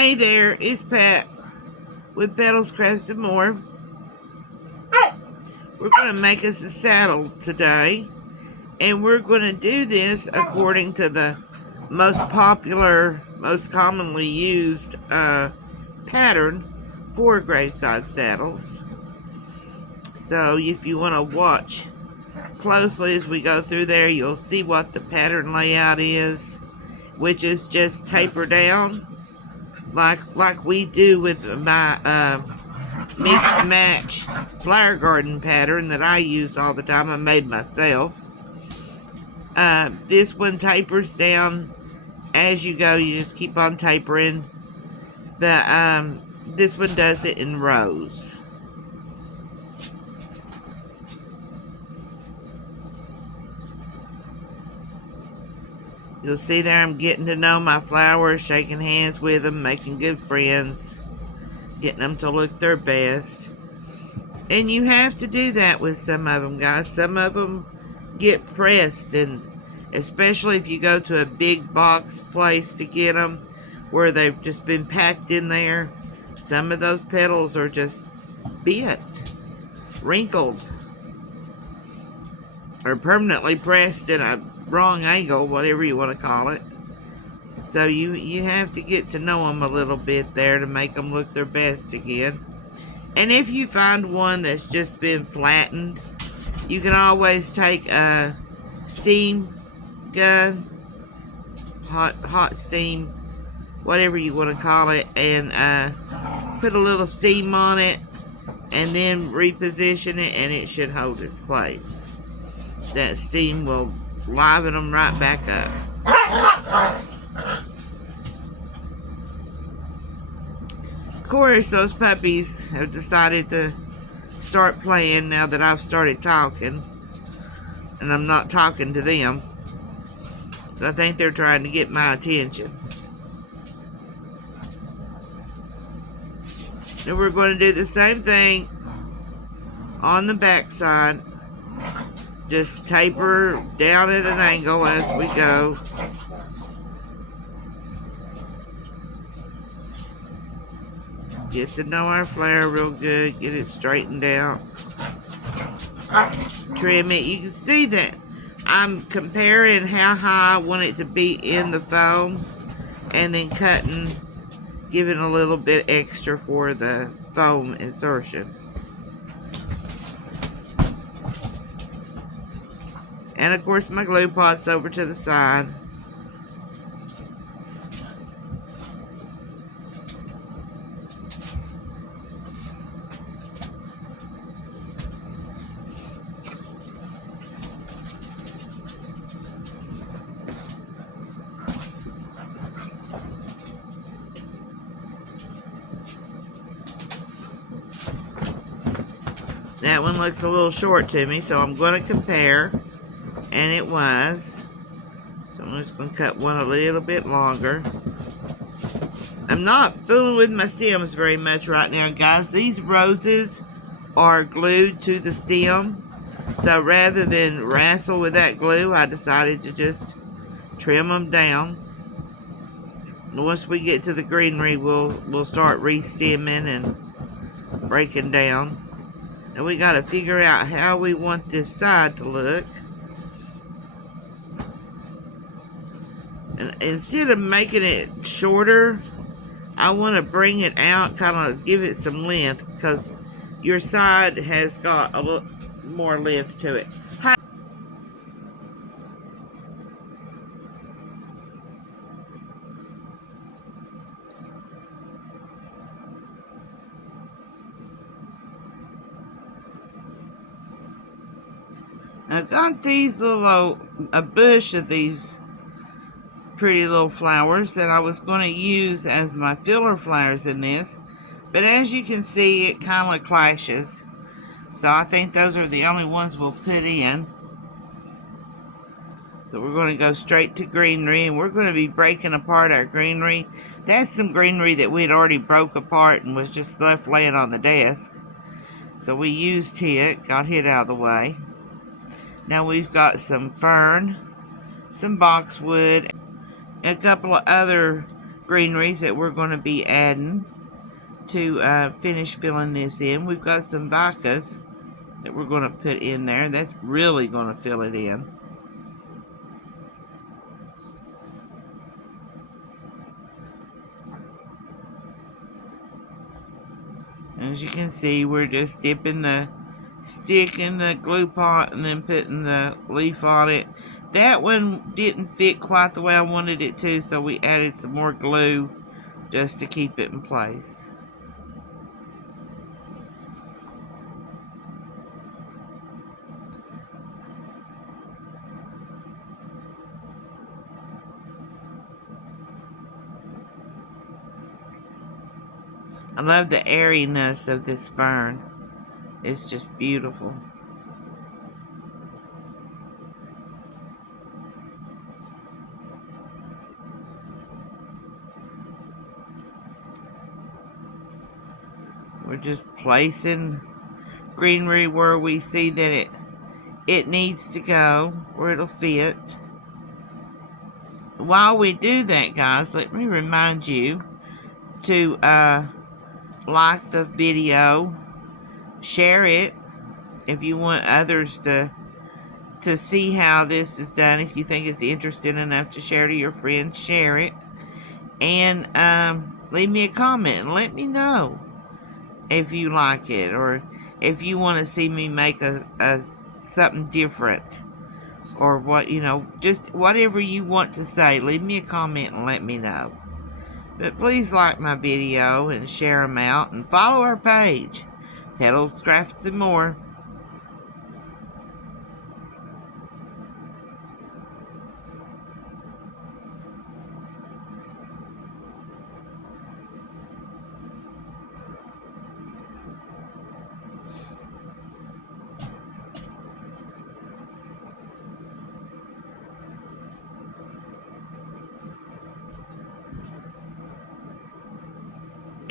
Hey there, it's Pat with Petals, Crafts, and More. We're going to make us a saddle today, and we're going to do this according to the most popular, most commonly used pattern for graveside saddles. So if you want to watch closely as we go through there, you'll see what the pattern layout is, which is just taper down like we do with my mix match flower garden pattern that I use all the time. I made myself. This one tapers down as you go. You just keep on tapering, but this one does it in rows. You'll see there I'm getting to know my flowers, shaking hands with them, making good friends, getting them to look their best. And you have to do that with some of them, guys. Some of them get pressed, and especially if you go to a big box place to get them where they've just been packed in there, some of those petals are just bent, wrinkled, or permanently pressed in a wrong angle, whatever you want to call it. So you have to get to know them a little bit there to make them look their best again. And if you find one that's just been flattened, you can always take a steam gun, hot steam, whatever you want to call it, and put a little steam on it, and then reposition it, and it should hold its place. That steam will liven them right back up. Of course, those puppies have decided to start playing now that I've started talking, and I'm not talking to them. So I think they're trying to get my attention. And we're going to do the same thing on the back side. Just taper down at an angle as we go. Get to know our flower real good. Get it straightened out. Trim it. You can see that I'm comparing how high I want it to be in the foam, and then cutting, giving a little bit extra for the foam insertion. And of course my glue pot's over to the side. That one looks a little short to me, so I'm going to compare. And it was. So I'm just going to cut one a little bit longer. I'm not fooling with my stems very much right now, guys. These roses are glued to the stem. So rather than wrestle with that glue, I decided to just trim them down. And once we get to the greenery, we'll start re-stemming and breaking down. And we got to figure out how we want this side to look. And instead of making it shorter, I want to bring it out, kind of give it some length, because your side has got a little more length to it. I've got these little, a bush of these pretty little flowers that I was going to use as my filler flowers in this, but as you can see, it kind of clashes, so I think those are the only ones we'll put in. So we're going to go straight to greenery, and we're going to be breaking apart our greenery. That's some greenery that we had already broke apart and was just left laying on the desk, so we used it, got it out of the way. Now we've got some fern, some boxwood, a couple of other greeneries that we're going to be adding to finish filling this in. We've got some vicas that we're going to put in there. That's really going to fill it in. As you can see, we're just dipping the stick in the glue pot and then putting the leaf on it. That one didn't fit quite the way I wanted it to, so we added some more glue just to keep it in place. I love the airiness of this fern. It's just beautiful. We're just placing greenery where we see that it needs to go, where it'll fit. While we do that, guys, let me remind you to like the video, share it if you want others to see how this is done. If you think it's interesting enough to share to your friends, share it. And leave me a comment and let me know if you like it, or if you want to see me make a something different, or what, you know, just whatever you want to say. Leave me a comment and let me know. But please like my video and share them out, and follow our page, Petals, Crafts, and More.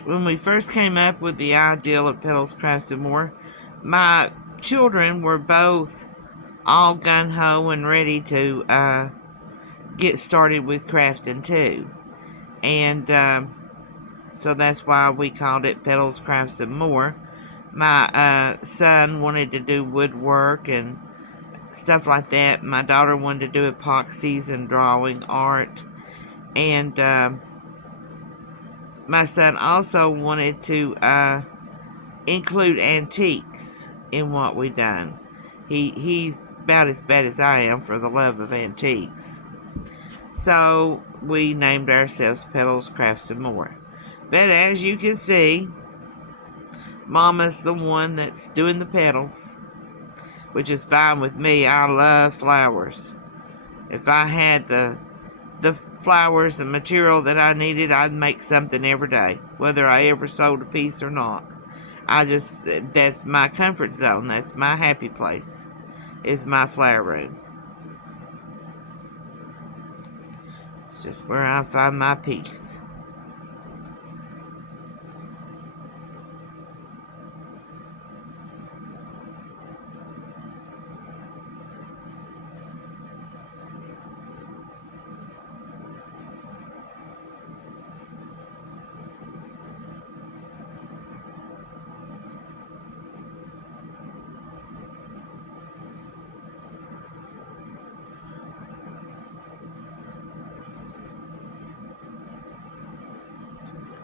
When we first came up with the idea of Petals, Crafts, and More, my children were both all gung-ho and ready to get started with crafting too. And so that's why we called it Petals, Crafts, and More. My son wanted to do woodwork and stuff like that. My daughter wanted to do epoxies and drawing art. And my son also wanted to include antiques in what we done. He's about as bad as I am for the love of antiques. So we named ourselves Petals, Crafts, and More. But as you can see, Mama's the one that's doing the petals, which is fine with me. I love flowers. If I had the flowers and material that I needed, I'd make something every day, whether I ever sold a piece or not. That's my comfort zone. That's my happy place, is my flower room. It's just where I find my peace.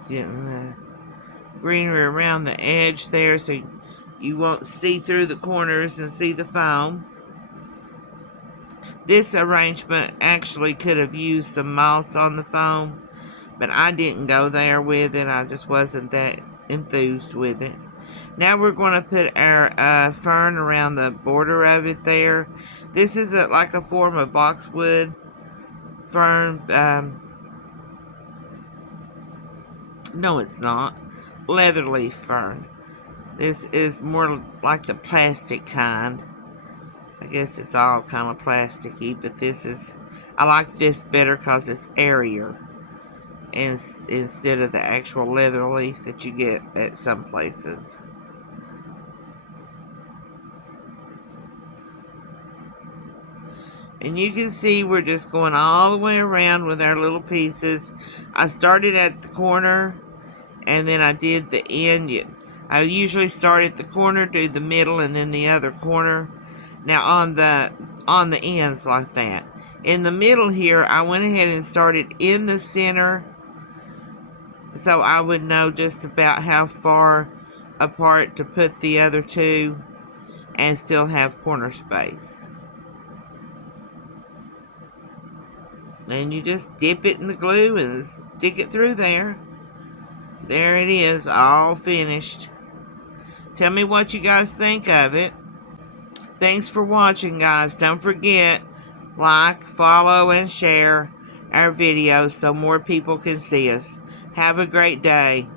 Getting the greenery around the edge there so you won't see through the corners and see the foam. This arrangement actually could have used some moss on the foam, but I didn't go there with it. I just wasn't that enthused with it. Now we're going to put our fern around the border of it there. This is like a form of boxwood fern. No, it's not. Leatherleaf fern. This is more like the plastic kind. I guess it's all kind of plasticky, but I like this better because it's airier instead of the actual leather leaf that you get at some places. And you can see we're just going all the way around with our little pieces. I started at the corner, and then I did the end. I usually start at the corner, do the middle, and then the other corner. Now on the ends like that. In the middle here, I went ahead and started in the center, so I would know just about how far apart to put the other two and still have corner space. And you just dip it in the glue and stick it through there. There it is, all finished. Tell me what you guys think of it. Thanks for watching, guys. Don't forget, like, follow, and share our videos so more people can see us. Have a great day.